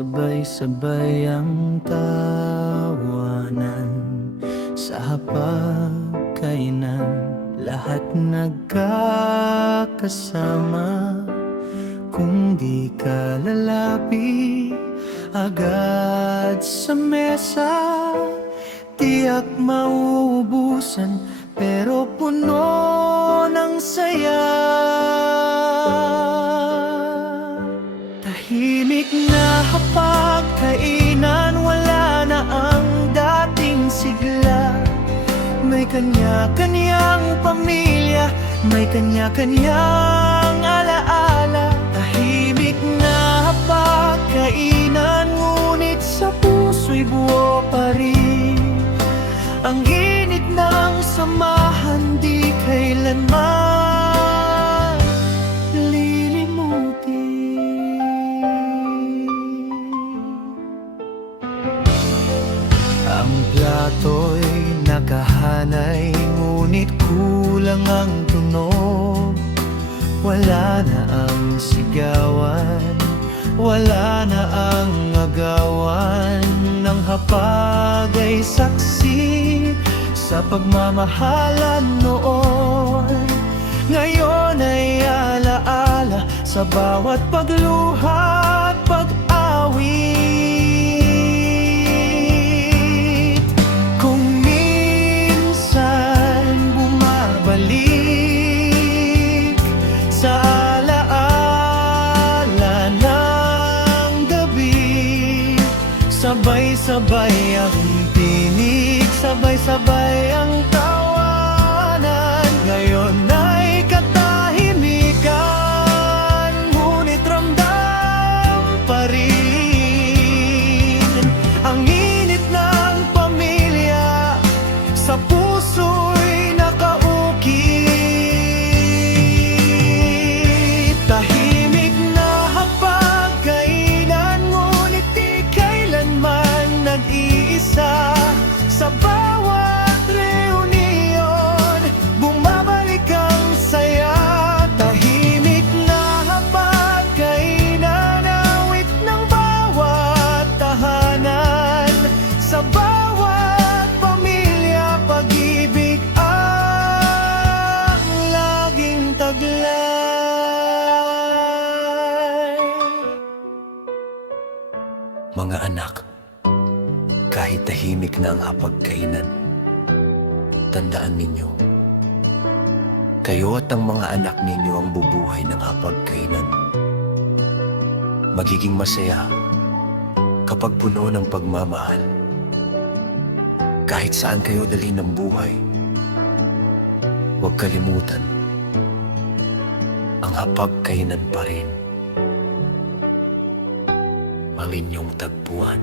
sabay-sabay ang tawanan. Sa hapagkainan, lahat nagkakasama. Kung di ka lalapi agad sa mesa, tiyak mauubusan pero puno ng saya. Tahimik na hapagkainan, wala na ang dating sigla. May kanya-kanyang pamilya, may kanya-kanyang alaala. Tahimik na hapagkainan, ngunit sa puso'y buo pa rin ang init ng samahan, di kailanman lilimutin. Ang plato'y nakahanay, ngunit kulang ang tunog. Wala na ang sigawan, wala na ang agawan. Ng hapag ay saksi sa pagmamahalan noon. Ngayon ay alaala sa bawat pagluha at pag-awit. Kung minsan bumabalik sa alaala ng gabi, sabay-sabay ang tinig, sabay-sabay ang tawanan. Ngayon ay katahimikan, ngunit ramdam pa rin ang init ng pamilya, sa puso'y nakaukit. Tahimik na hapagkainan, ngunit di kailanman nag-iisa. Sa bawat reunion, bumabalik ang saya. Tahimik na hapagkainan, awit ng bawat tahanan. Sa bawat pamilya, pag-ibig ang laging taglay. Mga anak, kahit tahimik na ang hapagkainan, tandaan ninyo, kayo at ang mga anak ninyo ang bubuhay ng hapagkainan. Magiging masaya kapag puno ng pagmamahal. Kahit saan kayo dalhin ng buhay, huwag kalimutan, ang hapagkainan pa rin ang inyong tagpuan.